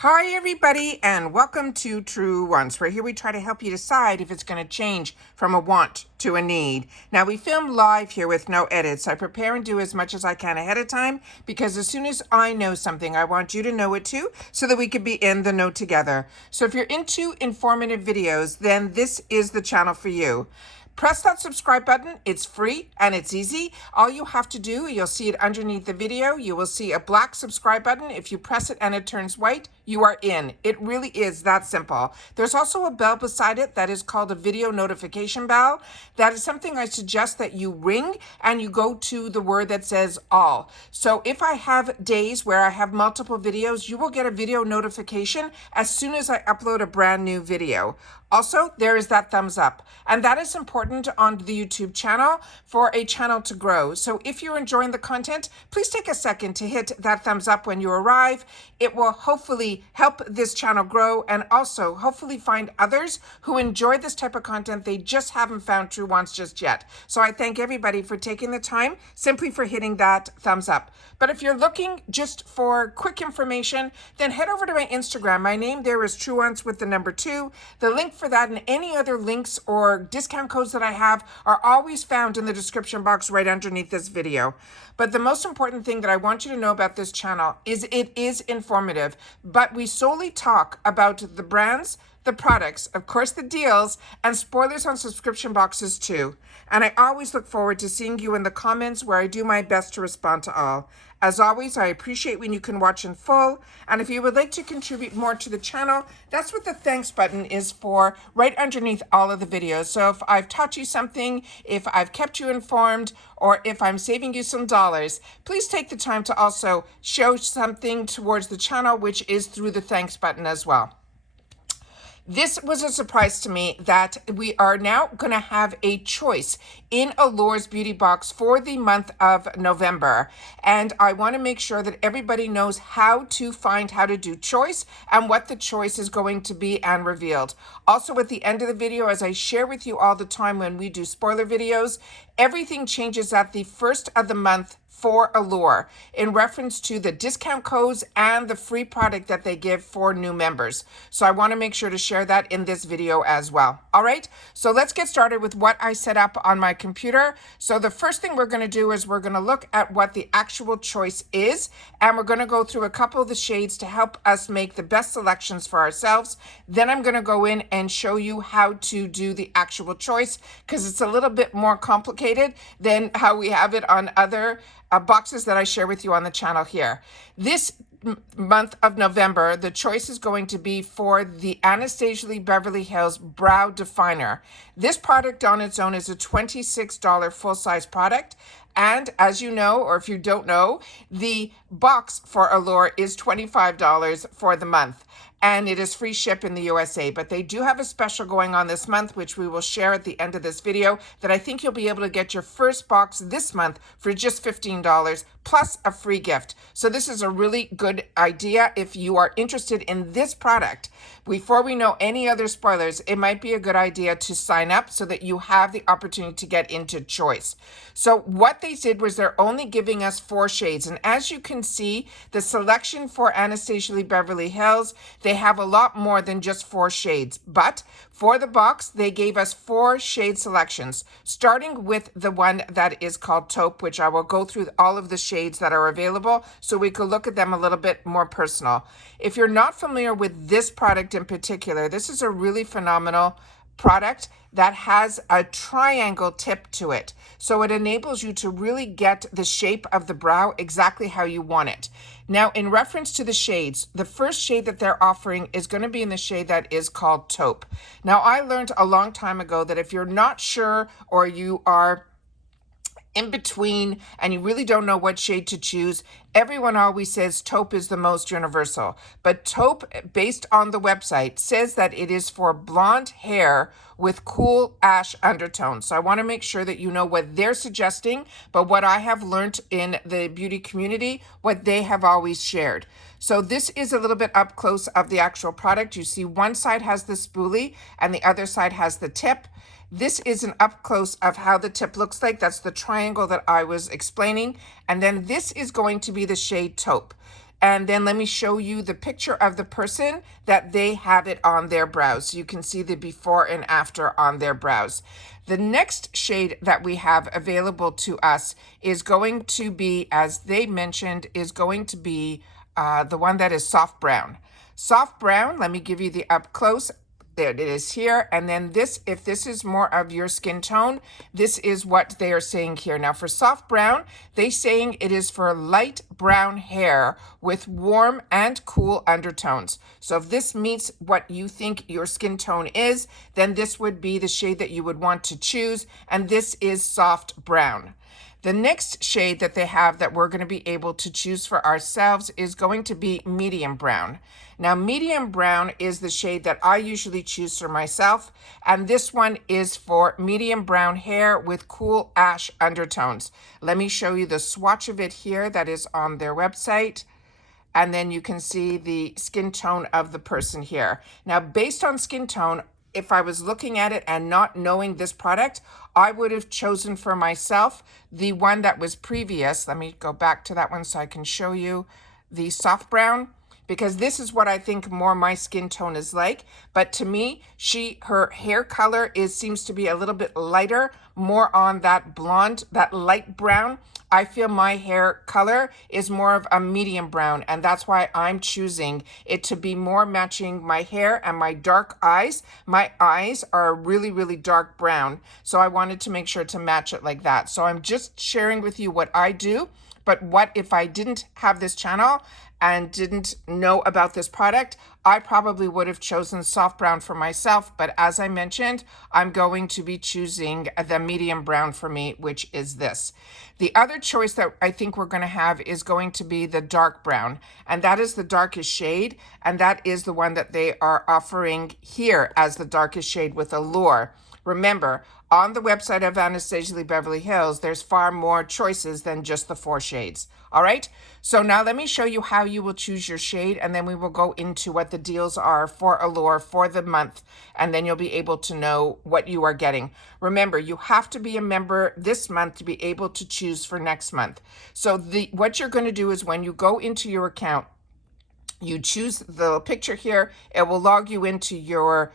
Hi everybody and welcome to Truewants, where here we try to help you decide if it's going to change from a want to a need. Now we film live here with no edits. I prepare and do as much as I can ahead of time because as soon as I know something, I want you to know it too so that we can be in the know together. So if you're into informative videos, then this is the channel for you. Press that subscribe button. It's free and it's easy. All you have to do, you'll see it underneath the video. You will see a black subscribe button. If you press it and it turns white, you are in. It really is that simple. There's also a bell beside it that is called a video notification bell. That is something I suggest that you ring and you go to the word that says all. So if I have days where I have multiple videos, you will get a video notification as soon as I upload a brand new video. Also, there is that thumbs up, and that is important on the YouTube channel for a channel to grow. So if you're enjoying the content, please take a second to hit that thumbs up when you arrive. It will hopefully help this channel grow and also hopefully find others who enjoy this type of content. They just haven't found Truewants just yet. So I thank everybody for taking the time simply for hitting that thumbs up. But if you're looking just for quick information, then head over to my Instagram. My name there is Truewants with the number 2. The link for that and any other links or discount codes that I have are always found in the description box right underneath this video. But the most important thing that I want you to know about this channel is it is informative, but we solely talk about the brands, the products, of course the deals, and spoilers on subscription boxes too. And I always look forward to seeing you in the comments where I do my best to respond to all. As always, I appreciate when you can watch in full, and if you would like to contribute more to the channel, that's what the thanks button is for, right underneath all of the videos. So if I've taught you something, if I've kept you informed, or if I'm saving you some dollars, please take the time to also show something towards the channel, which is through the thanks button as well. This was a surprise to me that we are now going to have a choice in Allure's beauty box for the month of November. And I want to make sure that everybody knows how to find how to do choice and what the choice is going to be and revealed. Also at the end of the video, as I share with you all the time when we do spoiler videos, everything changes at the first of the month for Allure in reference to the discount codes and the free product that they give for new members. So I want to make sure to share that in this video as well. All right, so let's get started with what I set up on my computer. So the first thing we're going to do is we're going to look at what the actual choice is, and we're going to go through a couple of the shades to help us make the best selections for ourselves. Then I'm going to go in and show you how to do the actual choice because it's a little bit more complicated than how we have it on other boxes that I share with you on the channel here. This month of November, the choice is going to be for the Anastasia Beverly Hills Brow Definer. This product on its own is a $26 full-size product. And as you know, or if you don't know, the box for Allure is $25 for the month. And it is free ship in the USA, but they do have a special going on this month, which we will share at the end of this video, that I think you'll be able to get your first box this month for just $15 plus a free gift. So this is a really good idea if you are interested in this product. Before we know any other spoilers, it might be a good idea to sign up so that you have the opportunity to get into choice. So what they did was they're only giving us 4 shades. And as you can see, the selection for Anastasia Beverly Hills, they have a lot more than just 4 shades. But for the box, they gave us 4 shade selections, starting with the one that is called Taupe, which I will go through all of the shades that are available so we could look at them a little bit more personal. If you're not familiar with this product in particular, this is a really phenomenal product that has a triangle tip to it. So it enables you to really get the shape of the brow exactly how you want it. Now, in reference to the shades, the first shade that they're offering is going to be in the shade that is called Taupe. Now, I learned a long time ago that if you're not sure or you are in between and you really don't know what shade to choose, everyone always says Taupe is the most universal. But Taupe, based on the website, says that it is for blonde hair with cool ash undertones. So I want to make sure that you know what they're suggesting, but what I have learned in the beauty community, what they have always shared. So this is a little bit up close of the actual product. You see one side has the spoolie and the other side has the tip. This is an up close of how the tip looks like. That's the triangle that I was explaining. And then this is going to be the shade Taupe. And then let me show you the picture of the person that they have it on their brows. So you can see the before and after on their brows. The next shade that we have available to us is going to be, as they mentioned, is going to be the one that is soft brown. Soft brown, let me give you the up close. There it is here. And then this, if this is more of your skin tone, this is what they are saying here. Now for soft brown, they're saying it is for light brown hair with warm and cool undertones. So if this meets what you think your skin tone is, then this would be the shade that you would want to choose. And this is soft brown. The next shade that they have that we're going to be able to choose for ourselves is going to be medium brown. Now, medium brown is the shade that I usually choose for myself, and this one is for medium brown hair with cool ash undertones. Let me show you the swatch of it here that is on their website. And then you can see the skin tone of the person here. Now, based on skin tone, if I was looking at it and not knowing this product, I would have chosen for myself the one that was previous. Let me go back to that one so I can show you the soft brown, because this is what I think more my skin tone is like. But to me, her hair color seems to be a little bit lighter, more on that blonde, that light brown. I feel my hair color is more of a medium brown, and that's why I'm choosing it to be more matching my hair and my dark eyes. My eyes are really, really dark brown, so I wanted to make sure to match it like that. So I'm just sharing with you what I do, but what if I didn't have this channel and didn't know about this product, I probably would have chosen soft brown for myself. But as I mentioned, I'm going to be choosing the medium brown for me, which is this. The other choice that I think we're going to have is going to be the dark brown. And that is the darkest shade. And that is the one that they are offering here as the darkest shade with Allure. Remember, on the website of Anastasia Lee Beverly Hills, there's far more choices than just the 4 shades. All right, so now let me show you how you will choose your shade, and then we will go into what the deals are for Allure for the month, and then you'll be able to know what you are getting. Remember, you have to be a member this month to be able to choose for next month. So what you're going to do is when you go into your account, you choose the picture here. It will log you into your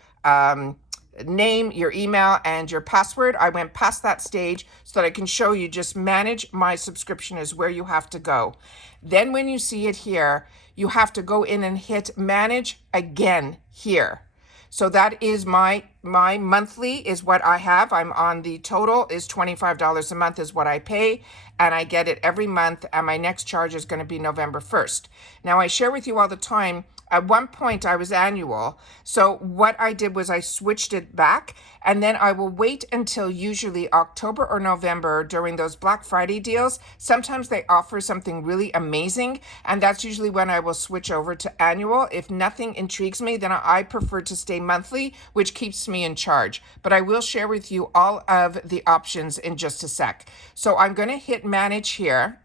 name, your email, and your password. I went past that stage so that I can show you just manage my subscription is where you have to go. Then when you see it here, you have to go in and hit manage again here. So that is my monthly is what I have. I'm on the total is $25 a month is what I pay, and I get it every month, and my next charge is going to be November 1st. Now I share with you all the time, at one point I was annual. So what I did was I switched it back, and then I will wait until usually October or November during those Black Friday deals. Sometimes they offer something really amazing, and that's usually when I will switch over to annual. If nothing intrigues me, then I prefer to stay monthly, which keeps me in charge. But I will share with you all of the options in just a sec. So I'm going to hit manage here.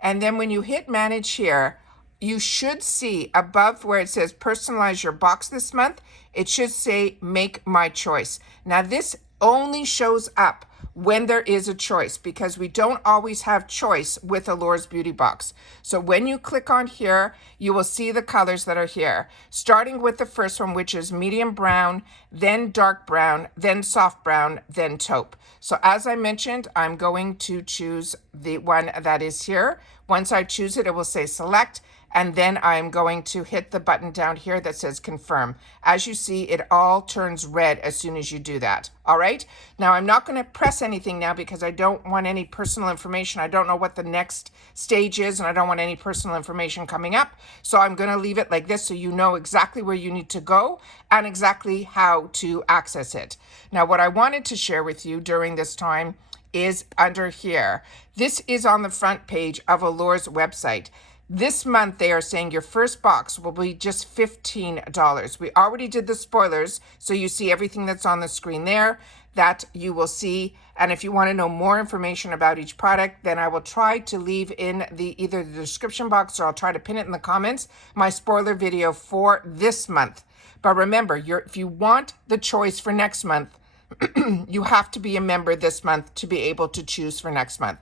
And then when you hit manage here, you should see above where it says personalize your box this month, it should say make my choice. Now this only shows up when there is a choice, because we don't always have choice with Allure's Beauty Box. So when you click on here, you will see the colors that are here, starting with the first one, which is medium brown, then dark brown, then soft brown, then taupe. So as I mentioned, I'm going to choose the one that is here. Once I choose it, it will say select, and then I'm going to hit the button down here that says confirm. As you see, it all turns red as soon as you do that. All right. Now I'm not going to press anything now because I don't want any personal information. I don't know what the next stage is, and I don't want any personal information coming up. So I'm going to leave it like this so you know exactly where you need to go and exactly how to access it. Now, what I wanted to share with you during this time is under here. This is on the front page of Allure's website. This month, they are saying your first box will be just $15. We already did the spoilers, so you see everything that's on the screen there that you will see. And if you want to know more information about each product, then I will try to leave in either the description box, or I'll try to pin it in the comments, my spoiler video for this month. But remember, if you want the choice for next month, you have to be a member this month to be able to choose for next month.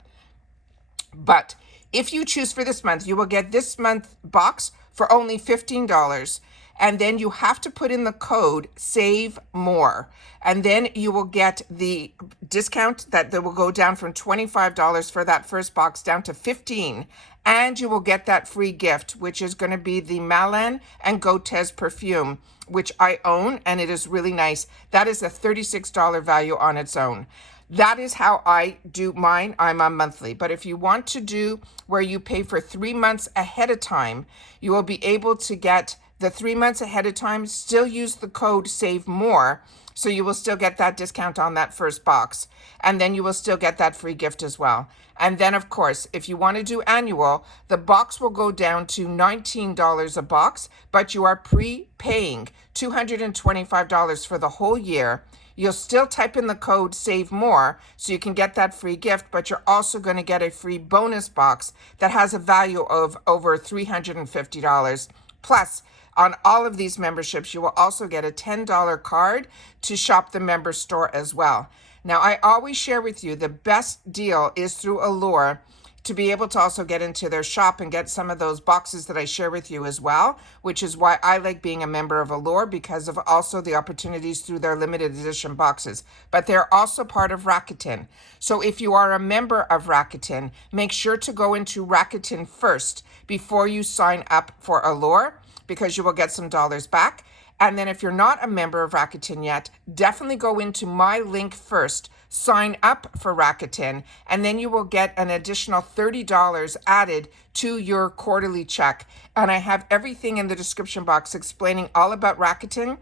But If you choose for this month, you will get this month box for only $15. And then you have to put in the code SAVE MORE. And then you will get the discount that will go down from $25 for that first box down to $15. And you will get that free gift, which is going to be the Malin and Gotez perfume, which I own, and it is really nice. That is a $36 value on its own. That is how I do mine. I'm on monthly. But if you want to do where you pay for 3 months ahead of time, you will be able to get the 3 months ahead of time, still use the code SAVE MORE, so you will still get that discount on that first box. And then you will still get that free gift as well. And then, of course, if you want to do annual, the box will go down to $19 a box, but you are prepaying $225 for the whole year. You'll still type in the code SAVE MORE so you can get that free gift, but you're also going to get a free bonus box that has a value of over $350. Plus, on all of these memberships, you will also get a $10 card to shop the member store as well. Now, I always share with you the best deal is through Allure, to be able to also get into their shop and get some of those boxes that I share with you as well, which is why I like being a member of Allure, because of also the opportunities through their limited edition boxes. But they're also part of Rakuten. So if you are a member of Rakuten, make sure to go into Rakuten first before you sign up for Allure, because you will get some dollars back. And then if you're not a member of Rakuten yet, definitely go into my link first, sign up for Rakuten, and then you will get an additional $30 added to your quarterly check. And I have everything in the description box explaining all about Rakuten.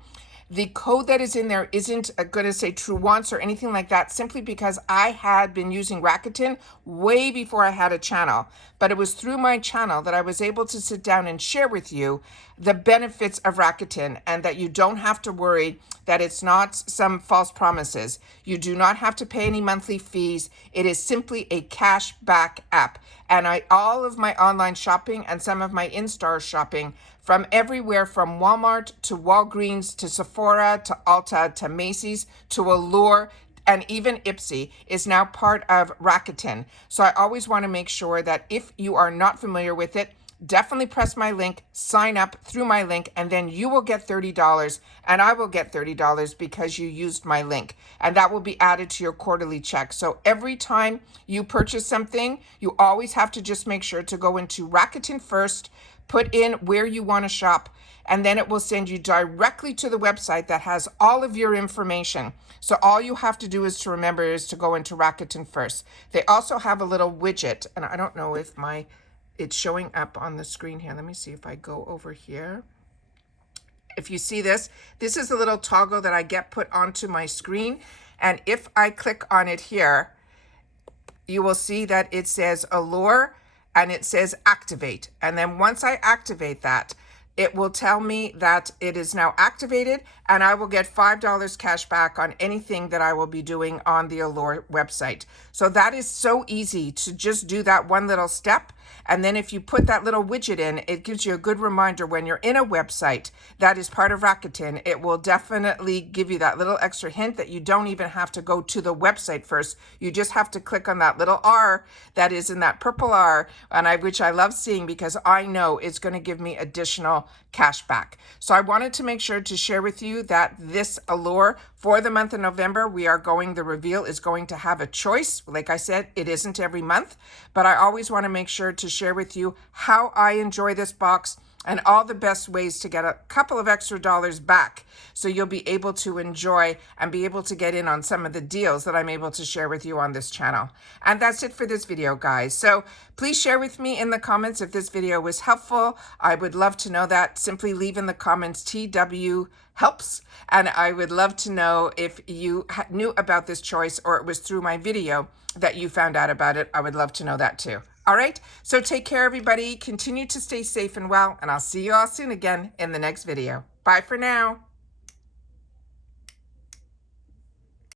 The code that is in there isn't going to say Truewants or anything like that, simply because I had been using Rakuten way before I had a channel. But it was through my channel that I was able to sit down and share with you the benefits of Rakuten, and that you don't have to worry that it's not some false promises. You do not have to pay any monthly fees. It is simply a cash back app. And all of my online shopping and some of my in-store shopping from everywhere, from Walmart to Walgreens to Sephora to Ulta to Macy's to Allure and even Ipsy, is now part of Rakuten. So I always want to make sure that if you are not familiar with it, definitely press my link, sign up through my link, and then you will get $30 and I will get $30 because you used my link. And that will be added to your quarterly check. So every time you purchase something, you always have to just make sure to go into Rakuten first, put in where you want to shop, and then it will send you directly to the website that has all of your information. So all you have to do is to remember is to go into Rakuten first. They also have a little widget, and I don't know if it's showing up on the screen here. Let me see if I go over here. If you see this is a little toggle that I get put onto my screen. And if I click on it here, you will see that it says Allure and it says activate. And then once I activate that, it will tell me that it is now activated, and I will get $5 cash back on anything that I will be doing on the Allure website. So that is so easy to just do that one little step. And then if you put that little widget in, it gives you a good reminder when you're in a website that is part of Rakuten. It will definitely give you that little extra hint that you don't even have to go to the website first. You just have to click on that little R that is in that purple R, which I love seeing because I know it's going to give me additional cash back. So I wanted to make sure to share with you that this Allure for the month of November, the reveal is going to have a choice. Like I said, it isn't every month, but I always want to make sure to share with you how I enjoy this box and all the best ways to get a couple of extra dollars back, so you'll be able to enjoy and be able to get in on some of the deals that I'm able to share with you on this channel. And that's it for this video, guys. So please share with me in the comments if this video was helpful. I would love to know that. Simply leave in the comments TW helps, and I would love to know if you knew about this choice or it was through my video that you found out about it. I would love to know that too. All right, so take care, everybody. Continue to stay safe and well, and I'll see you all soon again in the next video. Bye for now.